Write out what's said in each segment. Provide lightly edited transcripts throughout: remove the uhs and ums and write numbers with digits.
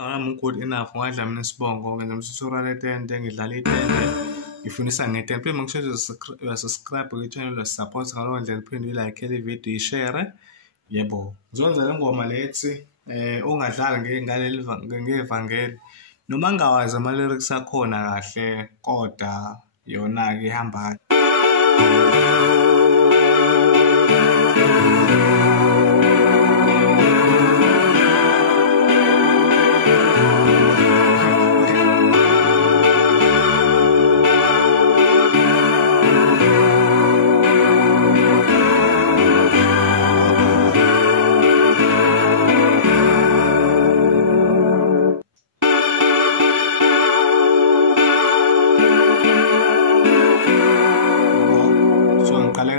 I'm good enough ngadla mina isibongo ngenza umsusurala letente ngidlala itente ngifundisa ngetente phinde ngisheshe uyasubscribe kwi-channel support ngalowo ndlela phinde like le video ishare yebo ngizonza le ngoma lethi ungadlali ngevangeli noma ngingawazi ama-lyrics akhona kahle kodwa yona ke ihamba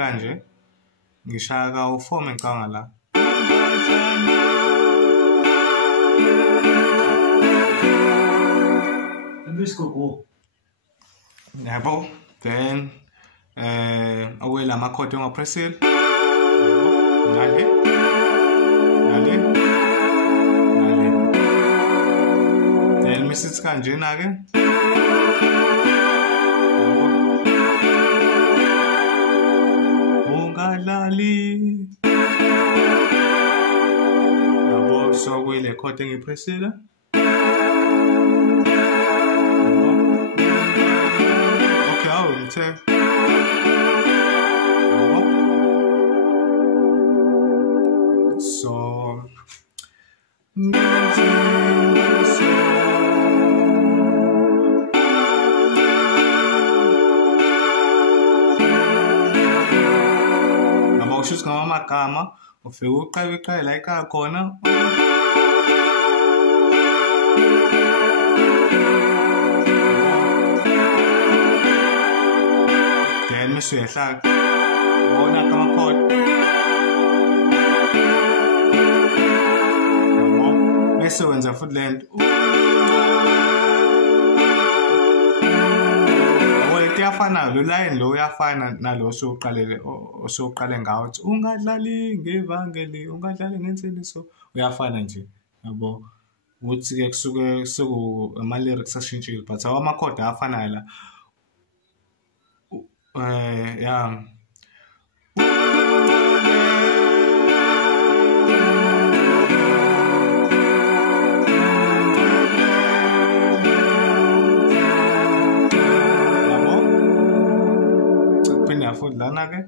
kanje ngishaka u4 ngicanga la Ibisikoko yabo then awela amakhodi ongapressile ngale then misithi kanjena ke ungadlali yabo so kuyile khodi engipressile okay awu ngithe so ushuthi ngama magama ufike uqale la ekhaya khona then mase uyehla ubona amakhodi bese wenza futhi lento uyafana lo line lo uyafana nalo osuqale ngawo uthi ungadlali ngevangeli ungadlali ngenseliso uyafana nje yabo ukuthi ke kusuke seku ama lyrics ashintshile but awamakhodi afana la yeah futhi lana ke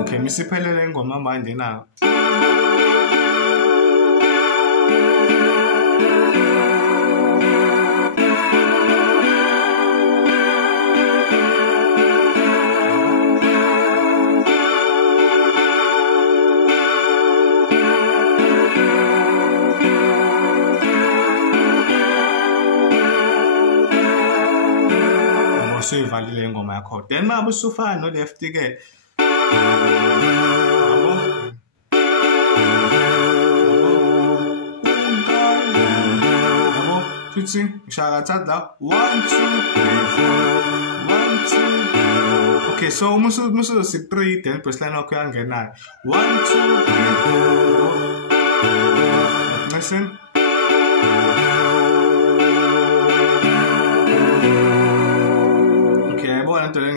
okay misiphelele ingoma manje na uyivalile ingoma yakho then mabe usufana no left ke yabo futhi ngishaka thatha 1 2 3 4 1 2 okay so musu si 3 then baseline wakho yangena 1 2 listen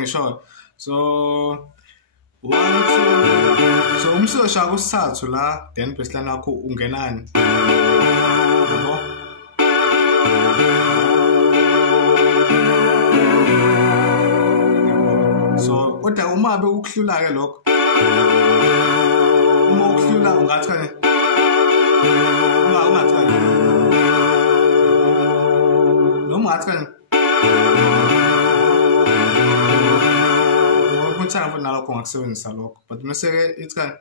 ngisho so 1 2 so umsosha kusathu la then baseline wakho ungenani yabo so kodwa uma be ukuhlula ke lokho uma ukuhlula ungathi noma ngathi ngithanda futhi nalokho ngakusebenzisa lokho but mase ke it's kan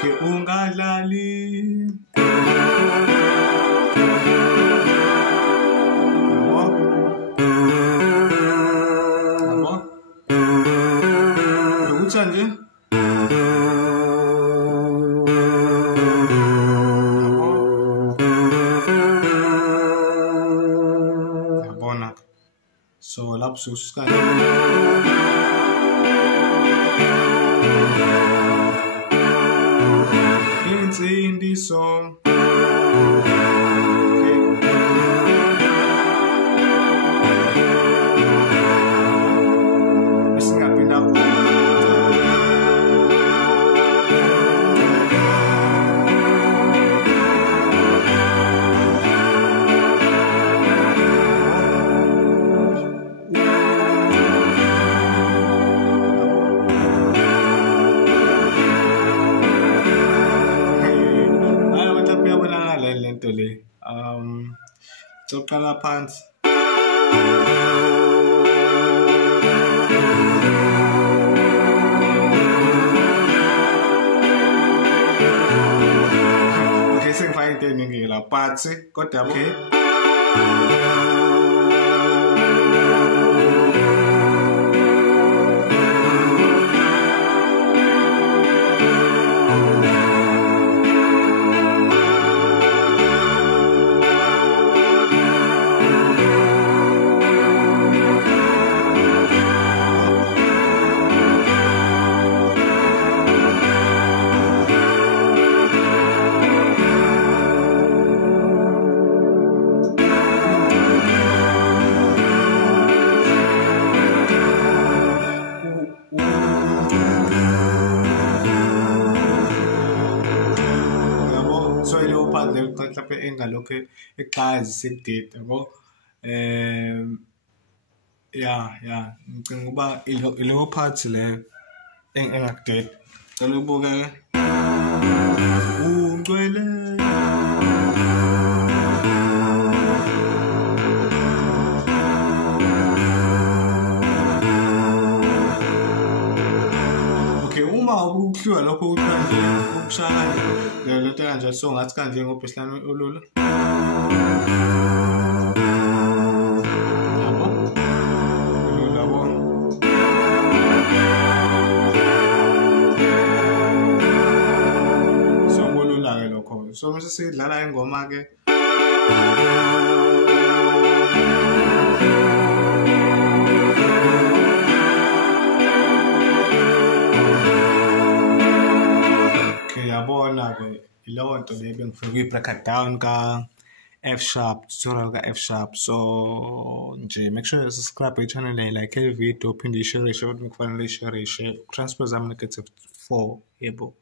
ke ungadlali uthande So lapho susuka insimbi song. Soqala phansi okay sengifake into eningi la but kodwa okay mhlawumbe engalokho eqhaza sekudida yabo ya ngicela ukuba ileyo part le engakudeda cela ubuke ungcwele ukuhluka lokho uthande ukushaya le nto kanje so ngathi kanje ngobhehlane olula yabo yabo so olula ke lokho so mase sidlala ingoma ke yabona ke ileyo nto le bengifuna ukuyibreak down ka F sharp tutorial ka F sharp so nje make sure you subscribe to channel le like the video phinde share ukuthi kufanele share transpose am negative 4 yebo